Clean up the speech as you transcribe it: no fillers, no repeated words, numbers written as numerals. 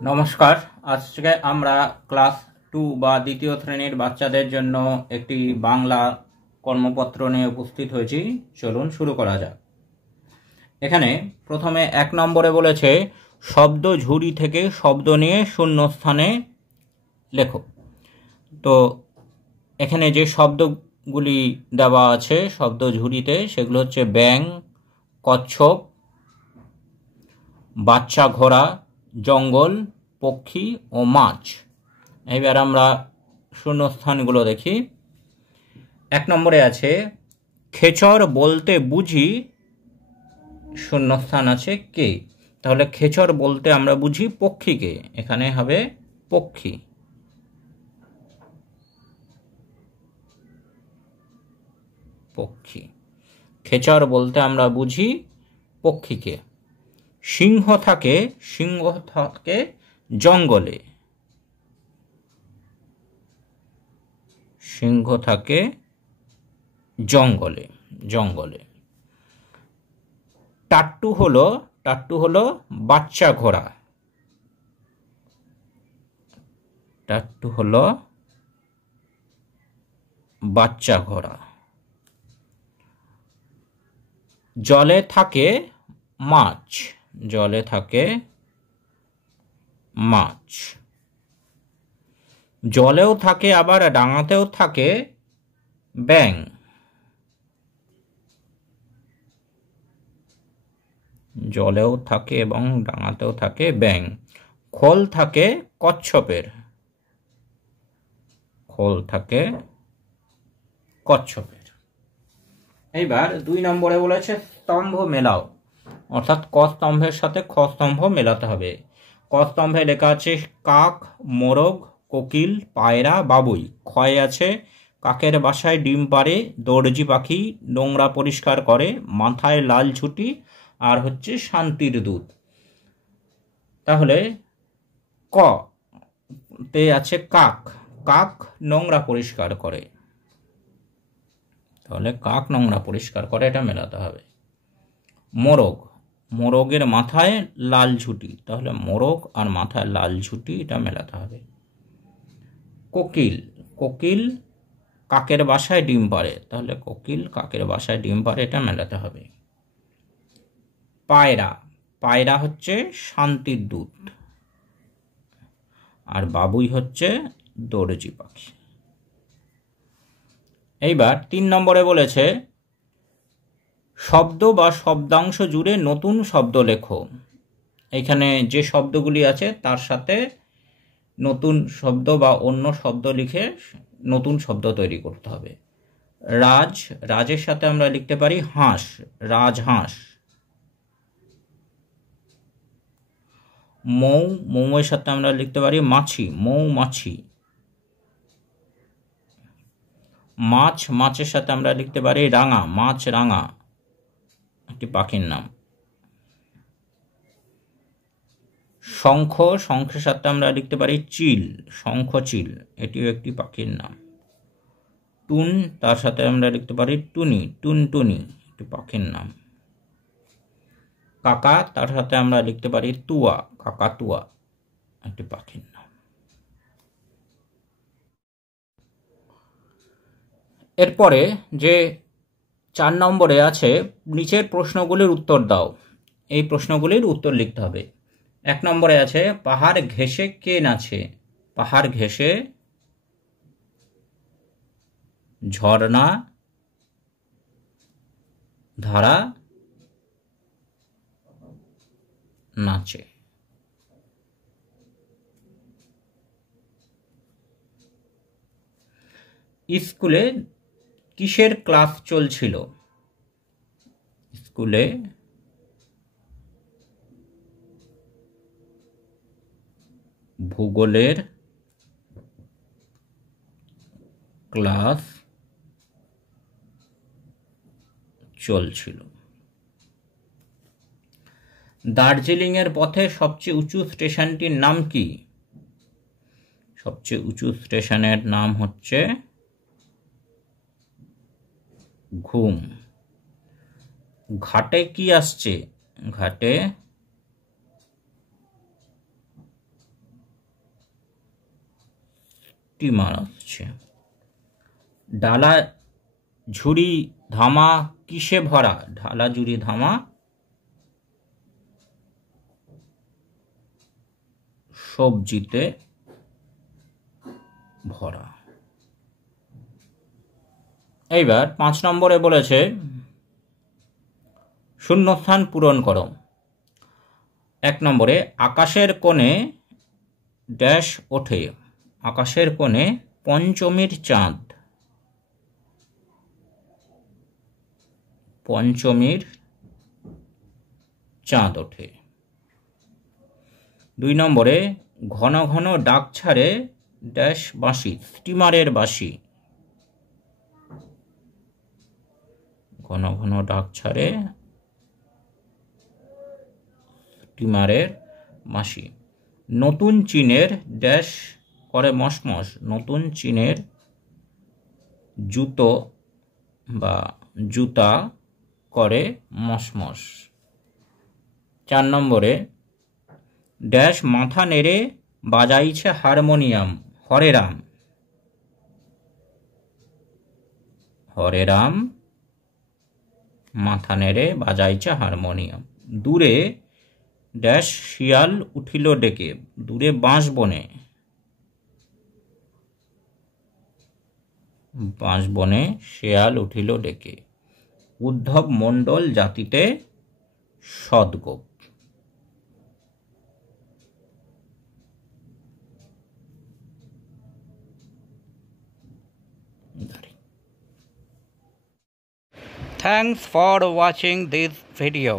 নমস্কার। আজকে আমরা ক্লাস 2 বা দ্বিতীয় শ্রেণীর বাচ্চাদের জন্য একটি বাংলা কর্মপত্র নিয়ে উপস্থিত হয়েছি। চলুন শুরু করা যাক। এখানে প্রথমে 1 নম্বরে বলেছে শব্দ ঝুড়ি থেকে শব্দ নিয়ে শূন্যস্থানে লেখো। তো এখানে যে শব্দগুলি দেওয়া আছে শব্দ ঝুড়িতে সেগুলো হচ্ছে ব্যাঙ, কচ্ছপ, বাচ্চা ঘোড়া, জঙ্গল, পক্ষী ও মাছ। এবার আমরা শূন্যস্থানগুলো দেখি। 1 নম্বরে আছে খেচর বলতে বুঝি শূন্যস্থান আছে কে। তাহলে খেচর বলতে আমরা বুঝি পক্ষীকে, এখানে হবে পক্ষী। পক্ষী খেচর বলতে আমরা বুঝি পক্ষীকে। সিংহ থাকে জঙ্গলে। সিংহ থাকে জঙ্গলে। টাট্টু হলো বাচ্চা ঘোড়া। টাট্টু হলো বাচ্চা ঘোড়া। জলে থাকে মাছ। জলেও থাকে আবার ডাঙাতেও থাকে ব্যাঙ। জলেও থাকে এবং ডাঙাতেও থাকে ব্যাঙ। খোল থাকে কচ্ছপের। এইবার 2 নম্বরে বলেছে স্তম্ভ মেলাও, অর্থাৎ ক স্তম্ভের সাথে খ স্তম্ভ মেলাতে হবে। ক স্তম্ভে লেখা আছে কাক, মোরগ, কোকিল, পায়রা, বাবুই। ক্ষয় আছে কাকের বাসায় ডিম পাড়ে, দর্জি পাখি নোংরা পরিষ্কার করে, মাথায় লাল ঝুঁটি আর হচ্ছে শান্তির দূত। তাহলে ক তে আছে কাক নোংরা পরিষ্কার করে। তাহলে কাক নোংরা পরিষ্কার করে, এটা মেলাতে হবে। মোরগের মাথায় লাল ঝুঁটি, তাহলে মোরগ আর মাথায় লাল ঝুঁটি, এটা মেলাতে হবে। কোকিল কাকের বাসায় ডিম পাড়ে, তাহলে কোকিল কাকের বাসায় ডিম পাড়ে, এটা মেলাতে হবে। পায়রা হচ্ছে শান্তির দূত, আর বাবুই হচ্ছে দর্জি পাখি। এইবার 3 নম্বরে বলেছে শব্দ বা শব্দাংশ জুড়ে নতুন শব্দ লেখো। এখানে যে শব্দগুলি আছে তার সাথে নতুন শব্দ বা অন্য শব্দ লিখে নতুন শব্দ তৈরি করতে হবে। রাজের সাথে আমরা লিখতে পারি হাঁস, রাজহাঁস। মৌয়ের সাথে আমরা লিখতে পারি মাছি, মৌমাছি। মাছের সাথে আমরা লিখতে পারি রাঙা, মাছ রাঙা, একটি পাখির নাম। শঙ্খের সাথে আমরা লিখতে পারি চিল, শঙ্খচিল, এটিও একটি পাখির নাম। টুন, তার সাথে আমরা লিখতে পারি টুনি, টুনটুনি, একটি পাখির নাম। কাকা, তার সাথে আমরা লিখতে পারি তুয়া, কাকাতুয়া, একটি পাখির নাম। এরপরে যে 4 নম্বরে আছে নিচের প্রশ্নগুলির উত্তর দাও। এই প্রশ্নগুলির উত্তর লিখতে হবে। 1 নম্বরে আছে পাহাড় ঘেঁষে কে নাচে। পাহাড় ঘেঁষে ঝর্ণা, ধারা নাচে। স্কুলে কিসের ক্লাস চলছিল। স্কুলে ভূগোলের ক্লাস চলছিল। দার্জিলিংয়ের পথে সবচেয়ে উঁচু স্টেশনটির নাম কি। সবচেয়ে উঁচু স্টেশনের নাম হচ্ছে ঘুম। ঘাটে কি আসছে। ঘাটে স্টিমার আসছে। ডালা ঝুড়ি ধামা কিসে ভরা? ঢালা ঝুড়ি ধামা সবজিতে ভরা। এইবার 5 নম্বরে বলেছে শূন্যস্থান পূরণ করো। 1 নম্বরে আকাশের কোণে ড্যাশ ওঠে। আকাশের কোণে পঞ্চমীর চাঁদ। পঞ্চমীর চাঁদ ওঠে। 2 নম্বরে ঘন ঘন ডাক ছাড়ে ড্যাশ বাঁশি। স্টিমারের বাঁশি। ঘন ঘন ডাক ছাড়ে স্টিমারের বাঁশি। নতুন চীনের ড্যাশ করে মশমশ। নতুন চীনের জুতো বা জুতা করে মশমশ। 4 নম্বরে ড্যাশ মাথা নেড়ে বাজাইছে হারমোনিয়াম। হরে রাম। হরে রাম মাথা নেড়ে বাজাইছে হারমোনিয়াম। দূরে ড্যাশ শিয়াল উঠিল ডেকে। দূরে বাঁশ বনে। বাঁশ বনে শিয়াল উঠিল ডেকে। উদ্ধব মণ্ডল জাতিতে Sadgop. Thanks for watching this video.